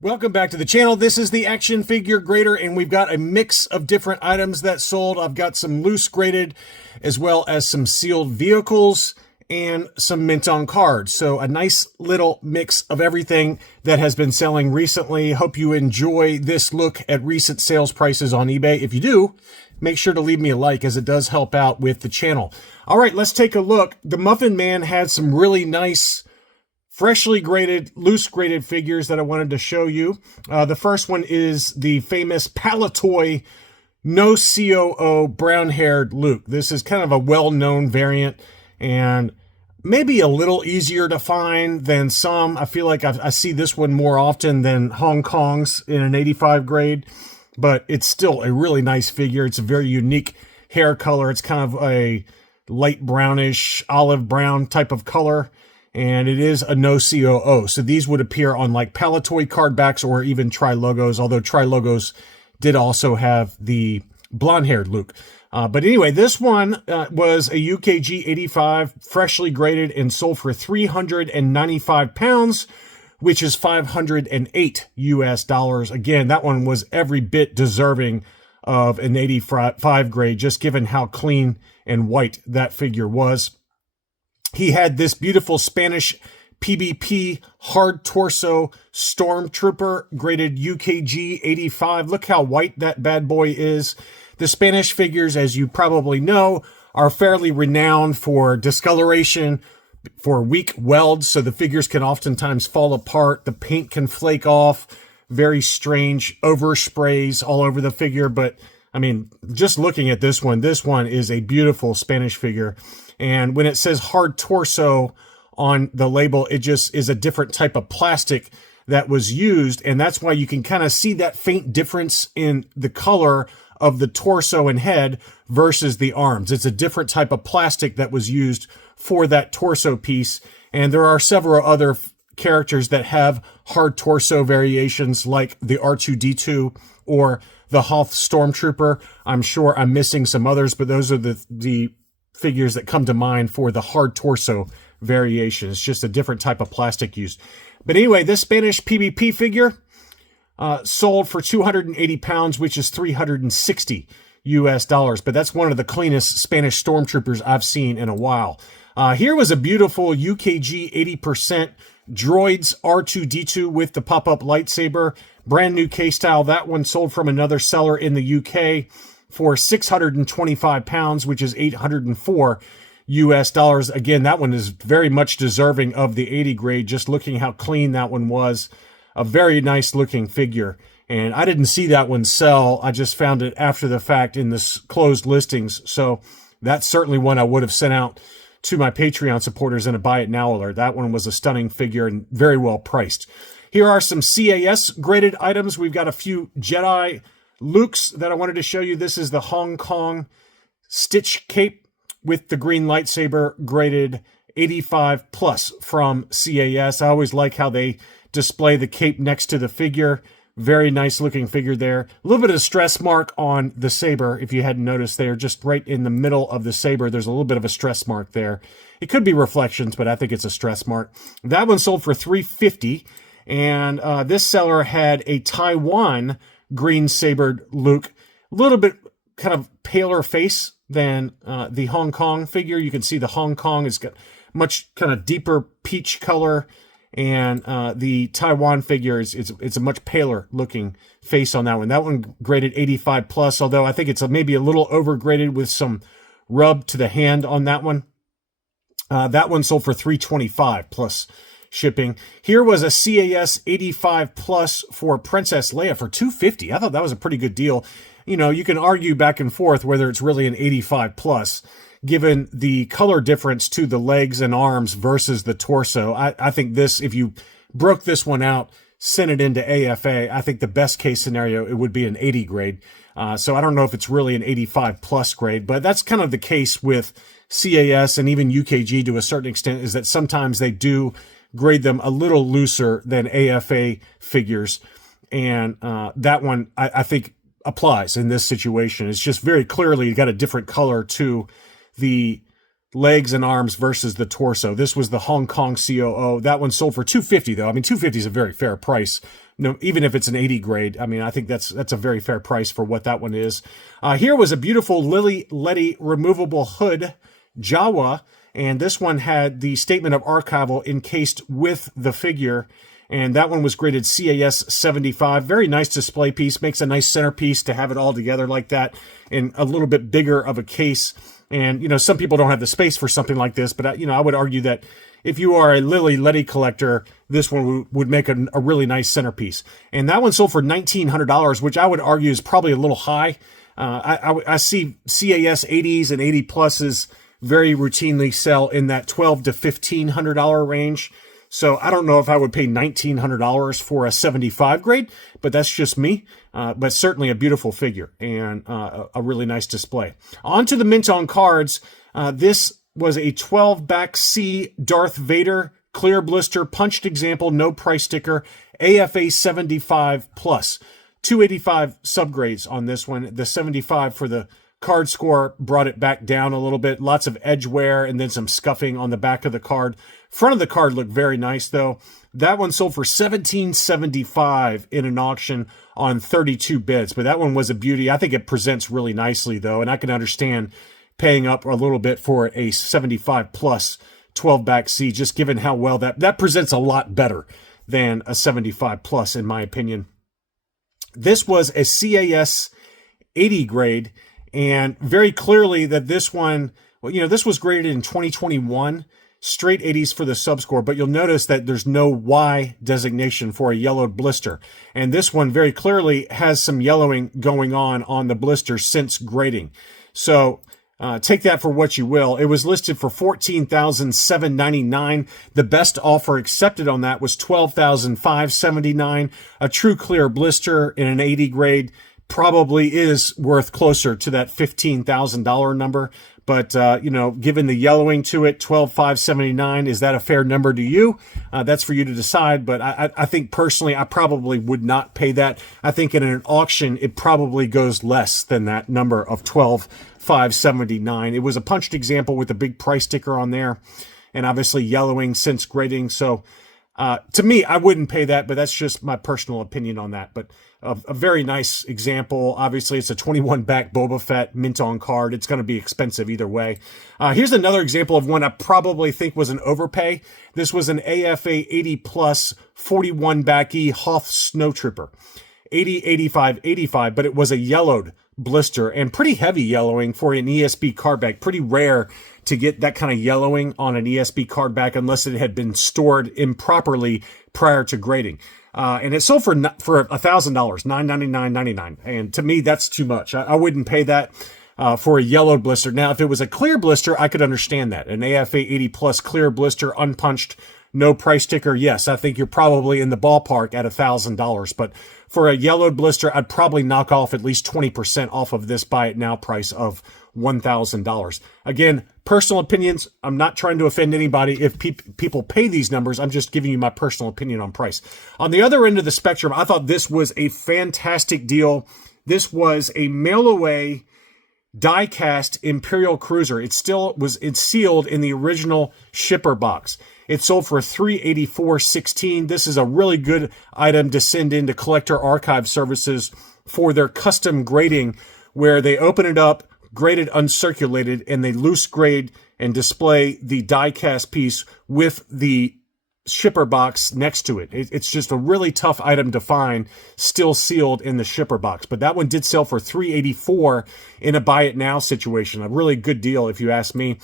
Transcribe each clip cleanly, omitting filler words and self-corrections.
Welcome back to the channel. This is the action figure grader, and we've got a mix of different items that sold. I've got some loose graded as well as some sealed vehicles and some mint on cards. So a nice little mix of everything that has been selling recently. Hope you enjoy this look at recent sales prices on eBay. If you do, make sure to leave me a like, as it does help out with the channel. All right, let's take a look. The Muffin Man had some really nice freshly graded, loose graded figures that I wanted to show you. The first one is the famous Palatoy No COO brown-haired Luke. This is kind of a well-known variant and maybe a little easier to find than some. I feel like I see this one more often than Hong Kong's in an 85 grade, but it's still a really nice figure. It's a very unique hair color. It's kind of a light brownish, olive brown type of color. And it is a no COO. So these would appear on like Palatoy card backs or even Tri-Logos, although Tri-Logos did also have the blonde-haired Luke. But anyway, this one was a UKG 85, freshly graded and sold for 395 pounds, which is 508 US dollars. Again, that one was every bit deserving of an 85 grade, just given how clean and white that figure was. He had this beautiful Spanish PBP hard torso Stormtrooper graded UKG 85. Look how white that bad boy is. The Spanish figures, as you probably know, are fairly renowned for discoloration, for weak welds, so the figures can oftentimes fall apart. The paint can flake off. Very strange oversprays all over the figure. But, I mean, just looking at this one is a beautiful Spanish figure. And when it says hard torso on the label, it just is a different type of plastic that was used. And that's why you can kind of see that faint difference in the color of the torso and head versus the arms. It's a different type of plastic that was used for that torso piece. And there are several other characters that have hard torso variations, like the R2-D2 or the Hoth Stormtrooper. I'm sure I'm missing some others, but those are the figures that come to mind for the hard torso variation. It's just a different type of plastic used. But anyway, this Spanish PBP figure sold for 280 pounds, which is 360 US dollars. But that's one of the cleanest Spanish Stormtroopers I've seen in a while. Here was a beautiful UKG 80% Droids R2-D2 with the pop-up lightsaber. Brand new K-style. That one sold from another seller in the UK for 625 pounds, which is 804 US dollars. Again, that one is very much deserving of the 80 grade, just looking how clean that one was. A very nice looking figure. And I didn't see that one sell. I just found it after the fact in the closed listings. So that's certainly one I would have sent out to my Patreon supporters in a buy it now alert. That one was a stunning figure and very well priced. Here are some CAS graded items. We've got a few Jedi Luke's that I wanted to show you. This is the Hong Kong Stitch Cape with the green lightsaber, graded 85 plus from CAS. I always like how they display the cape next to the figure. Very nice looking figure there. A little bit of a stress mark on the saber, if you hadn't noticed there, just right in the middle of the saber. There's a little bit of a stress mark there. It could be reflections, but I think it's a stress mark. That one sold for $350, and this seller had a Taiwan green sabered Luke, a little bit kind of paler face than the Hong Kong figure. You can see the Hong Kong has got much kind of deeper peach color, and the Taiwan figure it's a much paler looking face on that one. That one graded 85 plus, although I think it's maybe a little overgraded with some rub to the hand on that one. That one sold for $325 plus shipping. Here was a CAS 85 plus for Princess Leia for $250. I thought that was a pretty good deal. You know, you can argue back and forth whether it's really an 85 plus, given the color difference to the legs and arms versus the torso. I think this, if you broke this one out, sent it into AFA, I think the best case scenario, it would be an 80 grade. So I don't know if it's really an 85 plus grade, but that's kind of the case with CAS and even UKG to a certain extent, is that sometimes they do grade them a little looser than AFA figures. And that one, I think, applies in this situation. It's just very clearly got a different color to the legs and arms versus the torso. This was the Hong Kong COO. That one sold for $250, though. I mean, $250 is a very fair price No, even if it's an 80 grade. I mean, I think that's a very fair price for what that one is. Here was a beautiful Lily Letty removable hood Jawa, and this one had the statement of archival encased with the figure, and that one was graded CAS 75. Very nice display piece, makes a nice centerpiece to have it all together like that in a little bit bigger of a case. And, you know, some people don't have the space for something like this, but, you know, I would argue that if you are a Lily Letty collector, this one would make a really nice centerpiece. And that one sold for $1,900, which I would argue is probably a little high. I see CAS 80s and 80 pluses very routinely sell in that $1,200 to $1,500 range. So I don't know if I would pay $1,900 for a 75 grade, but that's just me. But certainly a beautiful figure and a really nice display. On to the mint on cards. This was a 12 back C Darth Vader clear blister punched example, no price sticker, AFA 75 plus. 285 subgrades on this one. The 75 for the card score brought it back down a little bit. Lots of edge wear and then some scuffing on the back of the card. Front of the card looked very nice though. That one sold for $1,775 in an auction on 32 bids, but that one was a beauty. I think it presents really nicely though, and I can understand paying up a little bit for a 75 plus 12 back C, just given how well that presents a lot better than a 75 plus in my opinion. This was a CAS 80 grade, and very clearly that this one, well, you know, this was graded in 2021, straight 80s for the subscore, but you'll notice that there's no Y designation for a yellowed blister. And this one very clearly has some yellowing going on the blister since grading. So take that for what you will. It was listed for $14,799. The best offer accepted on that was $12,579. A true clear blister in an 80 grade probably is worth closer to that $15,000 number. But, you know, given the yellowing to it, $12,579, is that a fair number to you? That's for you to decide. But I think personally, I probably would not pay that. I think in an auction, it probably goes less than that number of $12,579. It was a punched example with a big price sticker on there, and obviously yellowing since grading. So to me, I wouldn't pay that, but that's just my personal opinion on that. But a very nice example. Obviously, it's a 21 back Boba Fett mint on card. It's going to be expensive either way. Here's another example of one I probably think was an overpay. This was an AFA 80 plus 41 back E Hoth Snow Trooper. 80, 85, 85, but it was a yellowed blister and pretty heavy yellowing for an ESB card back. Pretty rare to get that kind of yellowing on an ESB card back unless it had been stored improperly prior to grading. And it sold for $1,000, $999.99. And to me, that's too much. I wouldn't pay that for a yellowed blister. Now, if it was a clear blister, I could understand that. An AFA 80 plus clear blister, unpunched, no price sticker. Yes, I think you're probably in the ballpark at $1,000. But for a yellowed blister, I'd probably knock off at least 20% off of this buy it now price of $1,000. Again, personal opinions. I'm not trying to offend anybody if people pay these numbers. I'm just giving you my personal opinion on price. On the other end of the spectrum, I thought this was a fantastic deal. This was a mail-away die-cast Imperial Cruiser. It's sealed in the original shipper box. It sold for $384.16. This is a really good item to send into collector archive services for their custom grading, where they open it up, graded uncirculated, and they loose grade and display the die-cast piece with the shipper box next to it. It's just a really tough item to find, still sealed in the shipper box. But that one did sell for $384 in a buy it now situation. A really good deal, if you ask me.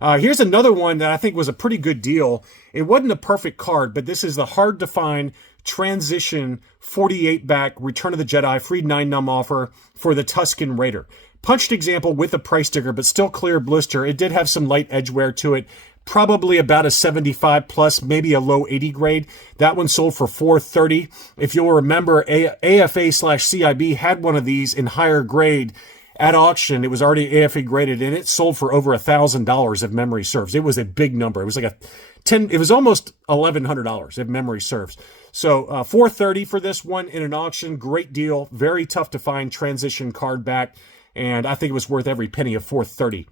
Here's another one that I think was a pretty good deal. It wasn't a perfect card, but this is the hard to find transition 48 back Return of the Jedi free 9-num offer for the Tusken Raider. Punched example with a price sticker, but still clear blister. It did have some light edge wear to it. Probably about a 75 plus, maybe a low 80 grade. That one sold for $430. If you'll remember, AFA/CIB had one of these in higher grade at auction. It was already AFA graded, and it sold for over $1,000 if memory serves. It was a big number. It was like it was almost $1,100 if memory serves. So $430 for this one in an auction. Great deal. Very tough to find transition card back, and I think it was worth every penny of $430.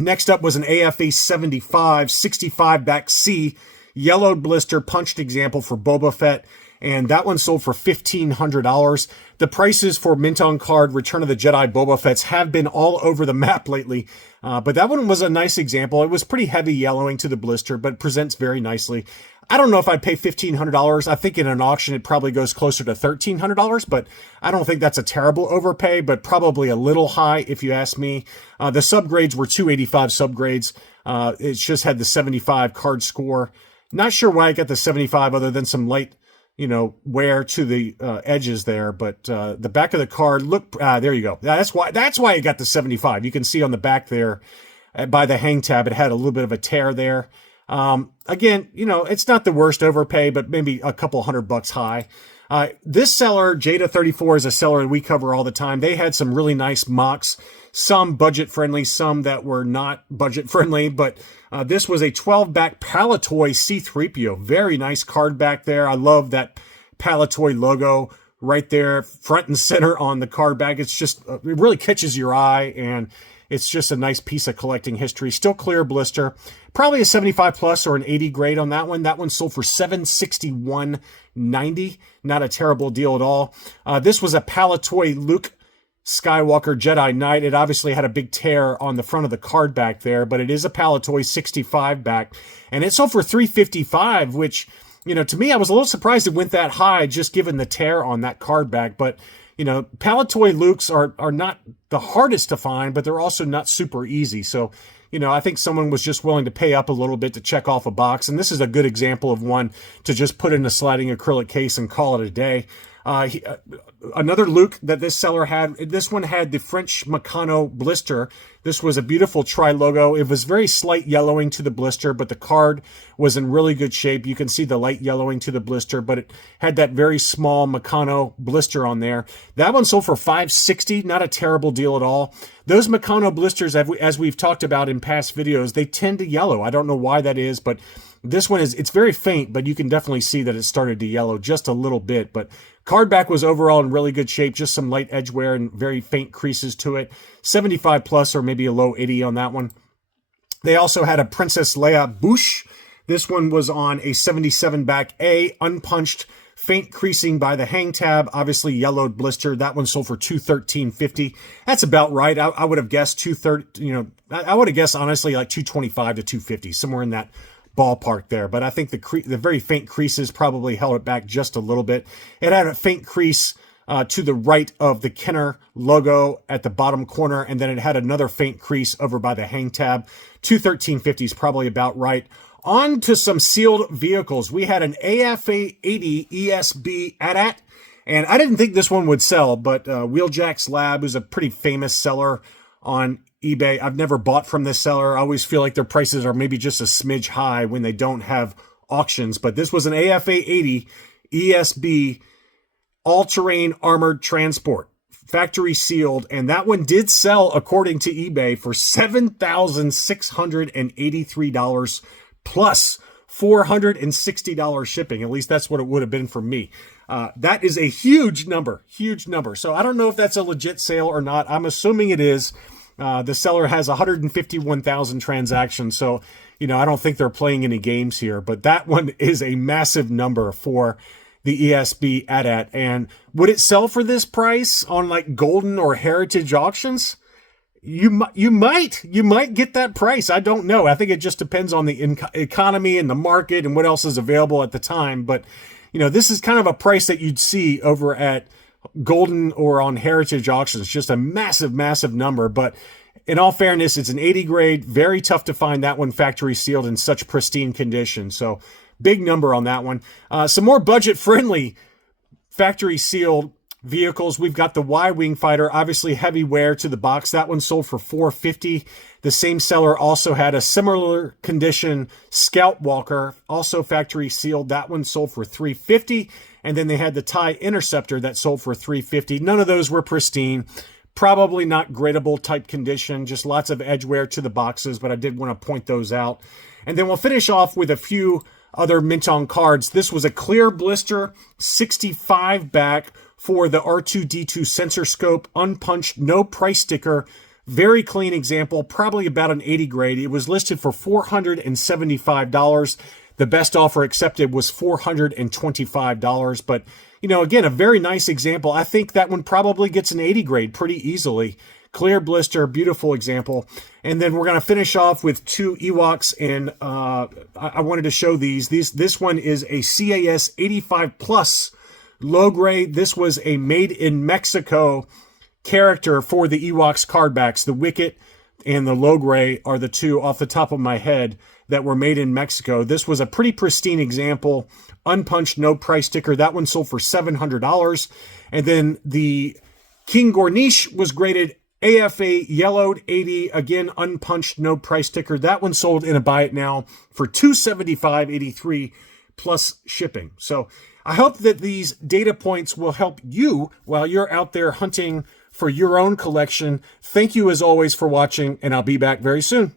Next up was an AFA 75, 65 back C, yellowed blister, punched example for Boba Fett. and that one sold for $1,500. The prices for mint on card Return of the Jedi Boba Fett's have been all over the map lately, but that one was a nice example. It was pretty heavy yellowing to the blister, but presents very nicely. I don't know if I'd pay $1,500. I think in an auction it probably goes closer to $1,300, but I don't think that's a terrible overpay, but probably a little high if you ask me. The subgrades were 285 subgrades. It just had the 75 card score. Not sure why I got the 75 other than some light, wear to the edges there, but the back of the card, look, there you go. That's why I got the 75. You can see on the back there by the hang tab, it had a little bit of a tear there. Again, it's not the worst overpay, but maybe a couple $100 high. This seller, Jada34, is a seller that we cover all the time. They had some really nice mocks, some budget friendly, some that were not budget friendly, but this was a 12-back Palatoy C-3PO. Very nice card back there. I love that Palatoy logo right there, front and center on the card back. It's just, it really catches your eye, and it's just a nice piece of collecting history. Still clear blister. Probably a 75 plus or an 80 grade on that one. That one sold for $761.90. Not a terrible deal at all. This was a Palatoy Luke Skywalker Jedi Knight. It obviously had a big tear on the front of the card back there, but it is a Palatoy 65 back. And it sold for $355, which, to me, I was a little surprised it went that high just given the tear on that card back. But Palatoy Lukes are not the hardest to find, but they're also not super easy. So, I think someone was just willing to pay up a little bit to check off a box. And this is a good example of one to just put in a sliding acrylic case and call it a day. Another Luke that this seller had, this one had the French Meccano blister. This was a beautiful tri-logo. It was very slight yellowing to the blister, but the card was in really good shape. You can see the light yellowing to the blister, but it had that very small Meccano blister on there. That one sold for $560, not a terrible deal at all. Those Meccano blisters, as we've talked about in past videos, they tend to yellow. I don't know why that is, but this one it's very faint, but you can definitely see that it started to yellow just a little bit. But card back was overall in really good shape, just some light edge wear and very faint creases to it. 75 plus or maybe a low 80 on that one. They also had a Princess Leia Bouche. This one was on a 77 back A, unpunched, faint creasing by the hang tab, obviously yellowed blister. That one sold for $213.50. That's about right. I would have guessed I would have guessed honestly like $225 to $250, somewhere in that ballpark there. But I think the very faint creases probably held it back just a little bit. It had a faint crease to the right of the Kenner logo at the bottom corner, and then it had another faint crease over by the hang tab. $213.50 is probably about right. On to some sealed vehicles. We had an AFA-80 ESB AT-AT, and I didn't think this one would sell, but Wheeljack's Lab is a pretty famous seller on eBay. I've never bought from this seller. I always feel like their prices are maybe just a smidge high when they don't have auctions, but this was an AFA-80 ESB all-terrain armored transport, factory sealed, and that one did sell according to eBay for $7,683 plus $460 shipping. At least that's what it would have been for me. That is a huge number. So I don't know if that's a legit sale or not. I'm assuming it is. The seller has 151,000 transactions, so I don't think they're playing any games here. But that one is a massive number for the ESB AT-AT. And would it sell for this price on like Golden or Heritage auctions? You might get that price. I don't know. I think it just depends on the economy and the market and what else is available at the time. But this is kind of a price that you'd see over at Golden or on Heritage auctions. Just a massive number. But in all fairness, it's an 80 grade. Very tough to find that one factory sealed in such pristine condition. So big number on that one. Some more budget friendly factory sealed vehicles. We've got the Y-Wing fighter, obviously heavy wear to the box. That one sold for $450. The same seller also had a similar condition Scout Walker, also factory sealed. That one sold for $350. And then they had the TIE Interceptor that sold for $350. None of those were pristine. Probably not gradable type condition, just lots of edge wear to the boxes, but I did want to point those out. And then we'll finish off with a few other mint on cards. This was a clear blister 65 back for the R2-D2 sensor scope, unpunched, no price sticker, very clean example, probably about an 80 grade. It was listed for $475. The best offer accepted was $425. But, you know, again, a very nice example. I think that one probably gets an 80 grade pretty easily. Clear blister, beautiful example. And then we're going to finish off with two Ewoks, and I wanted to show these. This one is a CAS 85 Plus low grade. This was a made in Mexico character for the Ewoks card backs. The Wicket and the low gray are the two off the top of my head that were made in Mexico. This was a pretty pristine example, unpunched, no price sticker. That one sold for $700. And then the King Gornish was graded AFA yellowed 80, again unpunched, no price sticker. That one sold in a buy it now for $275.83 plus shipping. So I hope that these data points will help you while you're out there hunting for your own collection. Thank you as always for watching, and I'll be back very soon.